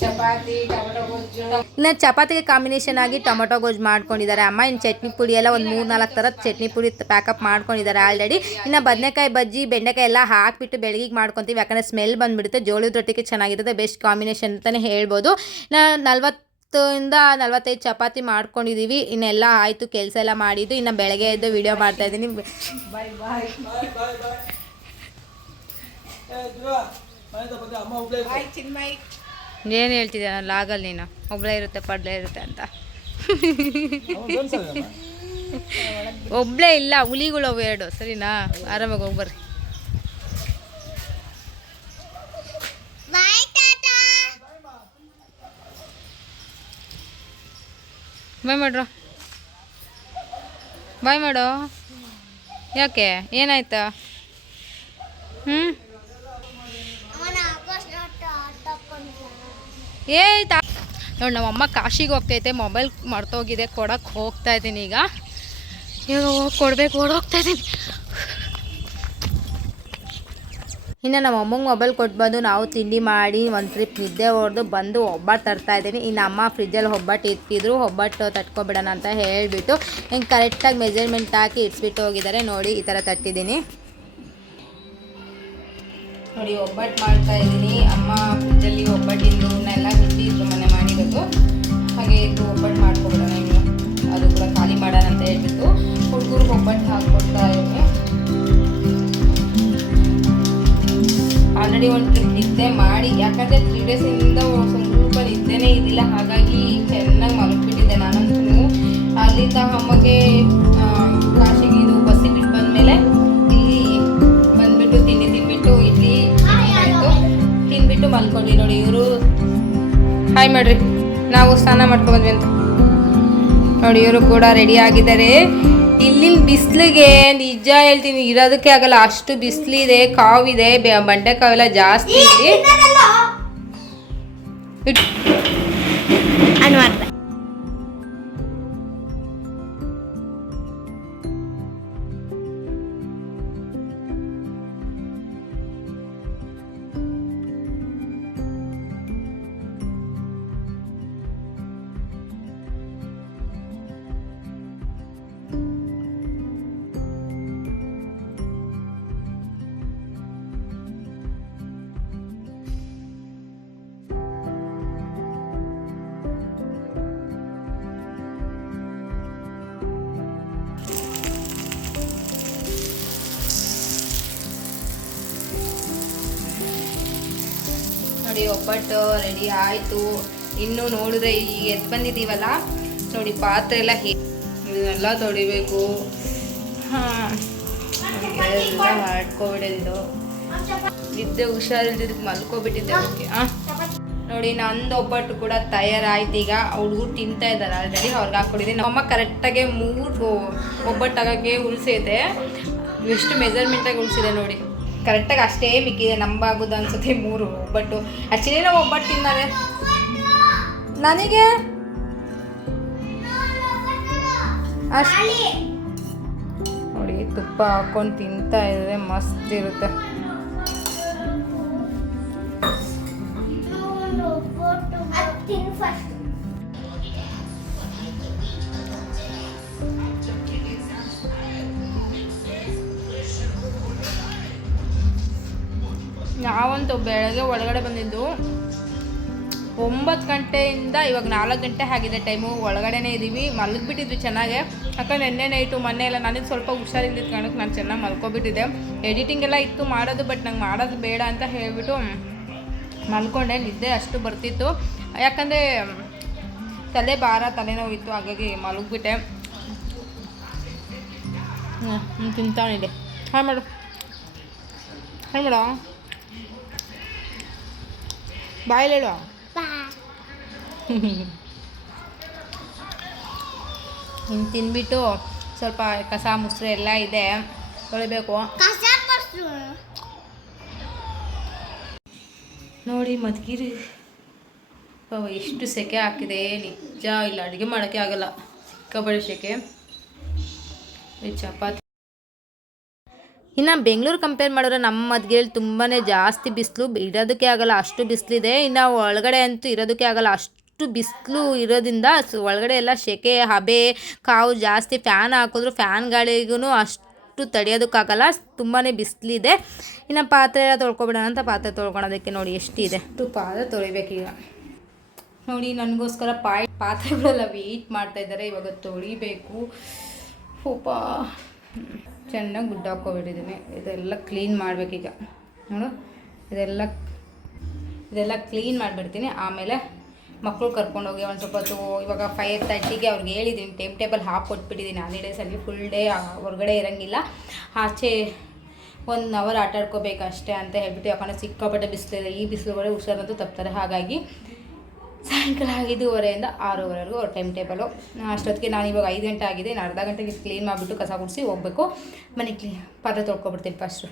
ಚಪಾತಿ, ಟೊಮೆಟೊ ಗೊಜ್ಜು. ಇನ್ನು ಚಪಾತಿಗೆ ಕಾಂಬಿನೇಷನ್ ಆಗಿ ಟೊಮೆಟೊ ಗೊಜ್ಜು ಮಾಡ್ಕೊಂಡಿದ್ದಾರೆ ಅಮ್ಮ. ಇನ್ನು ಚಟ್ನಿ ಪುಡಿ ಎಲ್ಲ ಒಂದು 3-4 ಥರದ ಚಟ್ನಿ ಪುಡಿ ಪ್ಯಾಕಪ್ ಮಾಡ್ಕೊಂಡಿದ್ದಾರೆ ಆಲ್ರೆಡಿ. ಇನ್ನು ಬದನೆಕಾಯಿ ಬಜ್ಜಿ, ಬೆಂಡೆಕಾಯಿ ಎಲ್ಲ ಹಾಕಿಬಿಟ್ಟು ಬೆಳಗಿಗೆ ಮಾಡ್ಕೊತೀವಿ. ಯಾಕಂದರೆ ಸ್ಮೆಲ್ ಬಂದುಬಿಡುತ್ತೆ. ಜೋಳದ ರೊಟ್ಟಿಗೆ ಚೆನ್ನಾಗಿರುತ್ತೆ, ಬೆಸ್ಟ್ ಕಾಂಬಿನೇಷನ್ ಅಂತಲೇ ಹೇಳ್ಬೋದು. 40 ಇಂದ 45 ಚಪಾತಿ ಮಾಡ್ಕೊಂಡಿದ್ದೀವಿ. ಇನ್ನೆಲ್ಲ ಆಯಿತು, ಕೆಲಸ ಎಲ್ಲ ಮಾಡಿದ್ದು. ಇನ್ನು ಬೆಳಗ್ಗೆ ಎದ್ದು ವಿಡಿಯೋ ಮಾಡ್ತಾಯಿದ್ದೀನಿ. ಬಾಯ್ ಬಾಯ್ ಬಾಯ್ ಚಿನ್ಮಯ್. ಏನು ಹೇಳ್ತಿದ್ದೆ ನಾನು ಲಾಗಲ್ಲಿ ನೀನು ಒಬ್ಬಳೇ ಇರುತ್ತೆ ಪಡ್ಲೇ ಇರುತ್ತೆ ಅಂತ. ಒಬ್ಬಳೇ ಇಲ್ಲ, ಹುಲಿಗಳು ಅವು 2 ಸರಿನಾ. ಆರಾಮಾಗಿ ಹೋಗ್ಬರ್ರಿ. ಬಾಯ್ ಮಾಡ್ರು, ಬಾಯ್ ಮಾಡು. ಯಾಕೆ ಏನಾಯ್ತಾ? ನೋಡಿ ನಮ್ಮಮ್ಮ ಕಾಶಿಗೆ ಹೋಗ್ತೈತೆ, ಮೊಬೈಲ್ ಮರ್ತೋಗಿದೆ, ಕೊಡೋಕ್ಕೆ ಹೋಗ್ತಾ ಇದ್ದೀನಿ. ಈಗ ಹೋಗಿ ಕೊಡ್ಬೇಕು, ಓಡೋಗ್ತಾ ಇದ್ದೀನಿ. ಇನ್ನು ನಮ್ಮ ಅಮ್ಮಂಗೆ ಮೊಬೈಲ್ ಕೊಟ್ಬಂದು ನಾವು ತಿಂಡಿ ಮಾಡಿ ಒಂದು ಟ್ರಿಪ್ ನಿದ್ದೆ ಹೊಡೆದು ಬಂದು ಒಬ್ಬಟ್ಟು ತರ್ತಾಯಿದ್ದೀನಿ. ಇನ್ನು ಅಮ್ಮ ಫ್ರಿಜ್ಜಲ್ಲಿ ಒಬ್ಬಟ್ಟು ಇಟ್ಟಿದ್ರು, ಒಬ್ಬಟ್ಟು ತಟ್ಕೊಬಿಡೋಣ ಅಂತ ಹೇಳಿಬಿಟ್ಟು ಹಿಂಗೆ ಕರೆಕ್ಟಾಗಿ ಮೆಜರ್ಮೆಂಟ್ ಹಾಕಿ ಇಟ್ಬಿಟ್ಟು ಹೋಗಿದ್ದಾರೆ. ನೋಡಿ ಈ ಥರ ತಟ್ಟಿದ್ದೀನಿ. ನೋಡಿ ಒಬ್ಬಟ್ಟು ಮಾಡ್ತಾಯಿದ್ದೀನಿ. ಅಮ್ಮ ಫ್ರಿಜ್ಜಲ್ಲಿ ಒಬ್ಬಟ್ಟಿಂದನ್ನೆಲ್ಲ ಇಟ್ಟಿದ್ರು, ಮನೆ ಮಾಡಿರೋದು. ಹಾಗೆ ಇದು ಒಬ್ಬಟ್ಟು ಮಾಡ್ಕೊಬಿಡೋಣ, ಇನ್ನು ಅದು ಕೂಡ ಖಾಲಿ ಮಾಡೋಣ ಅಂತ ಹೇಳ್ಬಿಟ್ಟು ಹುಡುಗರಿಗೆ ಒಬ್ಬಟ್ಟು ಹಾಕ್ಕೊಡ್ತಾ ಇದ್ದೀನಿ. ಆಲ್ರೆಡಿ ಒಂದು ಟ್ರಿಪ್ ನಿದ್ದೆ ಮಾಡಿ, ಯಾಕಂದರೆ 3 ಡೇಸಿಂದ ಸ್ವಲ್ಪ ನಿದ್ದೆನೇ ಇರಲಿಲ್ಲ. ಹಾಗಾಗಿ ಚೆನ್ನಾಗಿ ಮಲಗಿಬಿಟ್ಟಿದ್ದೆ ನಾನಂತೂ. ಅಲ್ಲಿಂದ ಅಮ್ಮಗೆ ಕಾಶಿಗೆ ಇದು ಬಸ್ಸಿಗೆ ಬಿಟ್ಟು ಬಂದಮೇಲೆ ಇಲ್ಲಿ ಬಂದುಬಿಟ್ಟು ತಿಂಡಿ ತಿಂದ್ಬಿಟ್ಟು ಇಡ್ಲಿ ಆಯಿತು, ತಿಂದ್ಬಿಟ್ಟು ಮಲ್ಕೊಂಡ್ವಿ. ನೋಡಿ ಇವರು ಹಾಯ್ ಮಾಡ್ರಿ, ನಾವು ಸ್ನಾನ ಮಾಡ್ಕೊಬಂದ್ವಿ ಅಂತ. ನೋಡಿ ಇವರು ಕೂಡ ರೆಡಿ ಆಗಿದ್ದಾರೆ. ಇಲ್ಲಿನ ಬಿಸಿಲಿಗೆ ನಿಜ ಹೇಳ್ತೀನಿ ಇರೋದಕ್ಕೆ ಆಗಲ್ಲ, ಅಷ್ಟು ಬಿಸಿಲಿದೆ, ಕಾವಿದೆ, ಬಂಡೆ ಕಾವೆಲ್ಲ ಜಾಸ್ತಿ ಇದೆ. ನೋಡಿ ಒಬ್ಬಟ್ಟು ರೆಡಿ ಆಯಿತು. ಇನ್ನು ನೋಡಿದ್ರೆ ಈಗ ಎದ್ದು ಬಂದಿದ್ದೀವಲ್ಲ, ನೋಡಿ ಪಾತ್ರೆ ಎಲ್ಲ ಇದನ್ನೆಲ್ಲ ತೊಳಿಬೇಕು. ಎಲ್ಲ ಮಾಡ್ಕೊಬಿಟ್ಟಿದ್ದು, ನಿದ್ದೆ ಹುಷಾರಿಲ್ದಿದ್ದಕ್ಕೆ ಮಲ್ಕೊಬಿಟ್ಟಿದ್ದೆ. ಓಕೆ ನೋಡಿ ನಂದು ಒಬ್ಬಟ್ಟು ಕೂಡ ತಯಾರಾಯ್ತು. ಈಗ ಹುಡುಗರು ತಿಂತಾ ಇದ್ದಾರೆ ಆಲ್ರೆಡಿ, ಅವ್ರಿಗೆ ಹಾಕ್ಕೊಡಿದ್ದೀನಿ. ನಮ್ಮಮ್ಮ ಕರೆಕ್ಟಾಗೆ 3 ಒಬ್ಬಟ್ಟು ಆಗೋಕ್ಕೆ ಉಳಿಸಿದೆ. ಎಷ್ಟು ಮೆಜರ್ಮೆಂಟಾಗಿ ಉಳಿಸಿದೆ ನೋಡಿ, ಕರೆಕ್ಟಾಗಿ ಅಷ್ಟೇ ಮಿಕ್ಕಿದೆ. ನಂಬಾಗೋದು ಅನ್ಸುತ್ತೆ 3 ಒಬ್ಬಟ್ಟು. ಆ್ಯಕ್ಚುಲಿ ನಾವು ಒಬ್ಬಟ್ಟು ತಿನ್ನೋದೆ ನನಗೆ ಅಷ್ಟು. ನೋಡಿ ತುಪ್ಪ ಹಾಕ್ಕೊಂಡು ತಿಂತಾ ಇದ್ರೆ ಮಸ್ತ್ ಇರುತ್ತೆ. ನಾವಂತೂ ಬೆಳಗ್ಗೆ ಒಳಗಡೆ ಬಂದಿದ್ದು 9 ಗಂಟೆಯಿಂದ ಇವಾಗ 4 ಗಂಟೆ ಆಗಿದೆ ಟೈಮು. ಒಳಗಡೆನೇ ಇದ್ದೀವಿ, ಮಲಗಿಬಿಟ್ಟಿದ್ವಿ ಚೆನ್ನಾಗೆ. ಯಾಕಂದ್ರೆ ನೆನ್ನೆ ನೈಟು ಮೊನ್ನೆ ಎಲ್ಲ ನನಗೆ ಸ್ವಲ್ಪ ಹುಷಾರಿಲ್ಲದ ಕಾರಣಕ್ಕೆ ನಾನು ಚೆನ್ನಾಗಿ ಮಲ್ಕೊಬಿಟ್ಟಿದ್ದೆ. ಎಡಿಟಿಂಗ್ ಎಲ್ಲ ಇತ್ತು ಮಾಡೋದು, ಬಟ್ ನಂಗೆ ಮಾಡೋದು ಬೇಡ ಅಂತ ಹೇಳಿಬಿಟ್ಟು ಮಲ್ಕೊಂಡೆ. ನಿದ್ದೆ ಅಷ್ಟು ಬರ್ತಿತ್ತು, ಯಾಕಂದರೆ ತಲೆ ಭಾರ, ತಲೆನೋವಿತ್ತು, ಹಾಗಾಗಿ ಮಲಗಿಬಿಟ್ಟೆ. ತಿಂತಾನಿದೆ. ಹಾಯ್ ಮಾಡು, ಹಾಯ್ ಮಾಡು, ಬಾಯಲ್ಲಿ ಹೇಳು. ಇನ್ನು ತಿಂದ್ಬಿಟ್ಟು ಸ್ವಲ್ಪ ಕಸ ಮುಸ್ರೆ ಎಲ್ಲ ಇದೆ, ತೊಳಿಬೇಕು. ನೋಡಿ ಮದ್ಗಿರಿ ಎಷ್ಟು ಸೆಕೆ ಹಾಕಿದೆ ನಿಜ. ಇಲ್ಲ ಅಡುಗೆ ಮಾಡೋಕ್ಕೆ ಆಗಲ್ಲ, ಸಿಕ್ಕಾಪಟ್ಟೆ ಸೆಕೆ. ಚಪಾತಿ ಇನ್ನು ಬೆಂಗಳೂರು ಕಂಪೇರ್ ಮಾಡಿದ್ರೆ ನಮ್ಮ ಮದ್ಗಿರಲ್ಲಿ ತುಂಬಾ ಜಾಸ್ತಿ ಬಿಸಿಲು, ಇರೋದಕ್ಕೆ ಆಗಲ್ಲ ಅಷ್ಟು ಬಿಸಿಲಿದೆ. ಇನ್ನು ಒಳಗಡೆ ಅಂತೂ ಇರೋದಕ್ಕೆ ಆಗಲ್ಲ, ಅಷ್ಟು ಬಿಸಿಲು ಇರೋದ್ರಿಂದ ಒಳಗಡೆ ಎಲ್ಲ ಸೆಕೆ, ಹಬೆ, ಕಾವು ಜಾಸ್ತಿ. ಫ್ಯಾನ್ ಹಾಕಿದ್ರು ಫ್ಯಾನ್ ಗಾಳಿಗೂ ಅಷ್ಟು ತಡೆಯೋದಕ್ಕಾಗಲ್ಲ, ತುಂಬಾ ಬಿಸಿಲಿದೆ. ಇನ್ನು ಪಾತ್ರೆ ಎಲ್ಲ ತೊಳ್ಕೊಬಿಡೋಣ ಅಂತ ಪಾತ್ರೆ ತೊಳ್ಕೊಳೋದಕ್ಕೆ ನೋಡಿ ಎಷ್ಟಿದೆ. ಪಾತ್ರೆ ತೊಳಿಬೇಕೀಗ. ನೋಡಿ ನನಗೋಸ್ಕರ ಪಾತ್ರೆಗಳೆಲ್ಲ ವೆಯ್ಟ್ ಮಾಡ್ತಾ ಇದ್ದಾರೆ. ಇವಾಗ ತೊಳಿಬೇಕು. ಉಪ ಚೆನ್ನಾಗಿ ಗುಡ್ಡ ಹಾಕ್ಕೊಬಿಟ್ಟಿದ್ದೀನಿ. ಇದೆಲ್ಲ ಕ್ಲೀನ್ ಮಾಡಬೇಕೀಗ. ನೋಡು ಇದೆಲ್ಲ ಕ್ಲೀನ್ ಮಾಡಿಬಿಡ್ತೀನಿ. ಆಮೇಲೆ ಮಕ್ಕಳು ಕರ್ಕೊಂಡೋಗಿ ಒಂದು ಸ್ವಲ್ಪ ಹೊತ್ತು, ಇವಾಗ 5:30ಗೆ ಅವ್ರಿಗೆ ಹೇಳಿದ್ದೀನಿ, ಟೈಮ್ ಟೇಬಲ್ ಕೊಟ್ಬಿಟ್ಟಿದ್ದೀನಿ. ಹಾಲಿಡೇಸಲ್ಲಿ ಫುಲ್ ಡೇ ಹೊರಗಡೆ ಇರೋಂಗಿಲ್ಲ, ಆಚೆ 1 ಅವರ್ ಆಟ ಆಡ್ಕೋಬೇಕಷ್ಟೇ ಅಂತ ಹೇಳ್ಬಿಟ್ಟು. ಯಾಕಂದರೆ ಸಿಕ್ಕಾಪಟ್ಟೆ ಬಿಸಿಲಿದೆ. ಈ ಬಿಸಿಲುಗಳೇ ಹುಷಾರಂತೂ ತಪ್ತಾರೆ. ಹಾಗಾಗಿ ಸಾಯಂಕಾಲ 5:30ಇಂದ 6:00ವರೆಗೂ ಅವ್ರ ಟೈಮ್ ಟೇಬಲು. ಅಷ್ಟೊತ್ತಿಗೆ ನಾನು ಇವಾಗ 5 ಗಂಟೆ ಆಗಿದೆ. ಇನ್ನು ಅರ್ಧ ಗಂಟೆಗೆ ಕ್ಲೀನ್ ಮಾಡಿಬಿಟ್ಟು ಕಸ ಗುಡಿಸಿ ಹೋಗಬೇಕು. ಮನೆ ಪಾತ್ರೆ ತೊಳ್ಕೊಬಿಡ್ತೀನಿ ಫಸ್ಟು.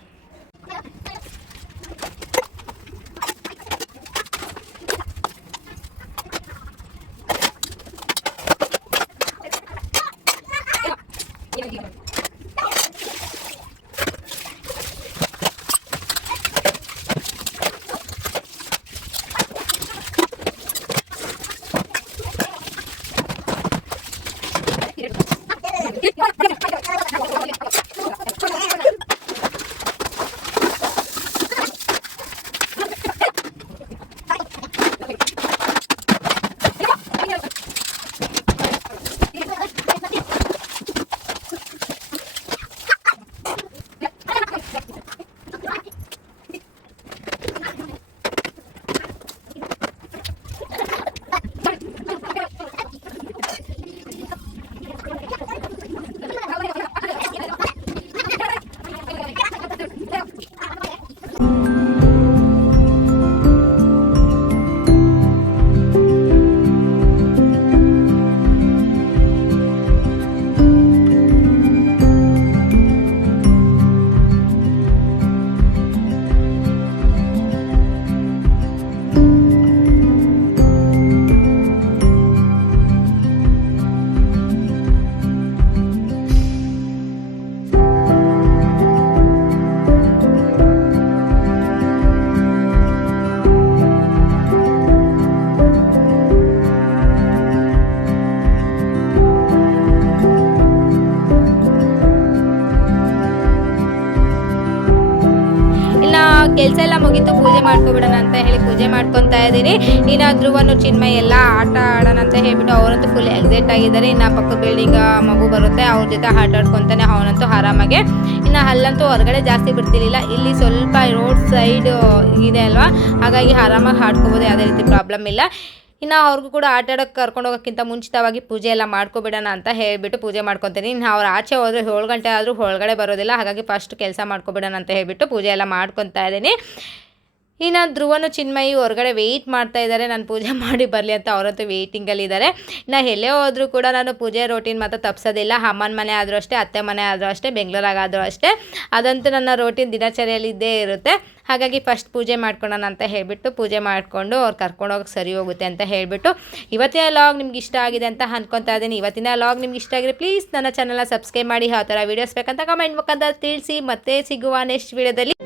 ಕೆಲಸ ಎಲ್ಲ ಮುಗೀತು. ಪೂಜೆ ಮಾಡ್ಕೊಬಿಡೋಣ ಅಂತ ಹೇಳಿ ಪೂಜೆ ಮಾಡ್ಕೊತಾ ಇದ್ದೀನಿ. ಇನ್ನು ಧ್ರುವನು ಚಿನ್ಮಯ್ ಎಲ್ಲ ಆಟ ಆಡೋಣ ಅಂತ ಹೇಳ್ಬಿಟ್ಟು ಅವರಂತೂ ಫುಲ್ ಎಕ್ಸೈಟ್ ಆಗಿದ್ದಾರೆ. ಇನ್ನು ಪಕ್ಕ ಬಿಲ್ಡಿಂಗ್ ಮಗು ಬರುತ್ತೆ, ಅವ್ರ ಜೊತೆ ಆಟ ಆಡ್ಕೊತಾನೆ ಅವನಂತೂ ಆರಾಮಾಗೆ. ಇನ್ನು ಅಲ್ಲಂತೂ ಹೊರಗಡೆ ಜಾಸ್ತಿ ಬಿಡ್ತಿರ್ಲಿಲ್ಲ. ಇಲ್ಲಿ ಸ್ವಲ್ಪ ರೋಡ್ ಸೈಡ್ ಇದೆ ಅಲ್ವಾ, ಹಾಗಾಗಿ ಆರಾಮಾಗಿ ಆಡ್ಕೋಬೋದು, ಯಾವುದೇ ರೀತಿ ಪ್ರಾಬ್ಲಮ್ ಇಲ್ಲ. ಇನ್ನು ಅವ್ರಿಗೂ ಕೂಡ ಆಟ ಆಡೋಕ್ಕೆ ಕರ್ಕೊಂಡು ಹೋಗೋಕ್ಕಿಂತ ಮುಂಚಿತವಾಗಿ ಪೂಜೆ ಎಲ್ಲ ಮಾಡ್ಕೊಬಿಡೋಣ ಅಂತ ಹೇಳಿಬಿಟ್ಟು ಪೂಜೆ ಮಾಡ್ಕೊತೀನಿ. ಇನ್ನು ಅವ್ರು ಆಚೆ ಹೋದರೆ 7 ಗಂಟೆ ಆದರೂ ಒಳಗಡೆ ಬರೋದಿಲ್ಲ, ಹಾಗಾಗಿ ಫಸ್ಟ್ ಕೆಲಸ ಮಾಡ್ಕೊಬಿಡೋಣ ಅಂತ ಹೇಳಿಬಿಟ್ಟು ಪೂಜೆ ಎಲ್ಲ ಮಾಡ್ಕೊತಾ ಇದ್ದೀನಿ. ಇನ್ನು ಧ್ರುವನು ಚಿನ್ಮಯಿ ಹೊರಗಡೆ ವೆಯ್ಟ್ ಮಾಡ್ತಾ ಇದ್ದಾರೆ, ನಾನು ಪೂಜೆ ಮಾಡಿ ಬರಲಿ ಅಂತ. ಅವರಂತೂ ವೆಯ್ಟಿಂಗಲ್ಲಿದ್ದಾರೆ. ಇನ್ನು ಎಲ್ಲೇ ಹೋದರೂ ಕೂಡ ನಾನು ಪೂಜೆ ರೋಟೀನ್ ಮಾತ್ರ ತಪ್ಪಿಸೋದಿಲ್ಲ. ಅಮ್ಮನ ಮನೆ ಆದರೂ ಅಷ್ಟೇ, ಅತ್ತೆ ಮನೆ ಆದರೂ ಅಷ್ಟೇ, ಬೆಂಗಳೂರಾಗಾದರೂ ಅಷ್ಟೇ, ಅದಂತೂ ನನ್ನ ರೋಟೀನ್ ದಿನಚರಿಯಲ್ಲಿ ಇದ್ದೇ ಇರುತ್ತೆ. ಹಾಗಾಗಿ ಫಸ್ಟ್ ಪೂಜೆ ಮಾಡ್ಕೊಳ್ಳೋಣ ಅಂತ ಹೇಳಿಬಿಟ್ಟು ಪೂಜೆ ಮಾಡಿಕೊಂಡು ಅವ್ರು ಕರ್ಕೊಂಡೋಗಕ್ಕೆ ಸರಿ ಹೋಗುತ್ತೆ ಅಂತ ಹೇಳಿಬಿಟ್ಟು ಇವತ್ತಿನ ಲಾಗ್ ನಿಮ್ಗೆ ಇಷ್ಟ ಆಗಿದೆ ಅಂತ ಅನ್ಕೊತಾ ಇದ್ದೀನಿ. ಇವತ್ತಿನ ಲಾಗ್ ನಿಮ್ಗೆ ಇಷ್ಟ ಆಗಿದೆ ಪ್ಲೀಸ್ ನನ್ನ ಚಾನಲ್ನ ಸಬ್ಸ್ಕ್ರೈಬ್ ಮಾಡಿ. ಆ ಥರ ವೀಡಿಯೋಸ್ ಬೇಕಂತ ಕಮೆಂಟ್ ಮುಖಾಂತರ ತಿಳಿಸಿ. ಮತ್ತೆ ಸಿಗುವ ನೆಕ್ಸ್ಟ್ ವೀಡಿಯೋದಲ್ಲಿ.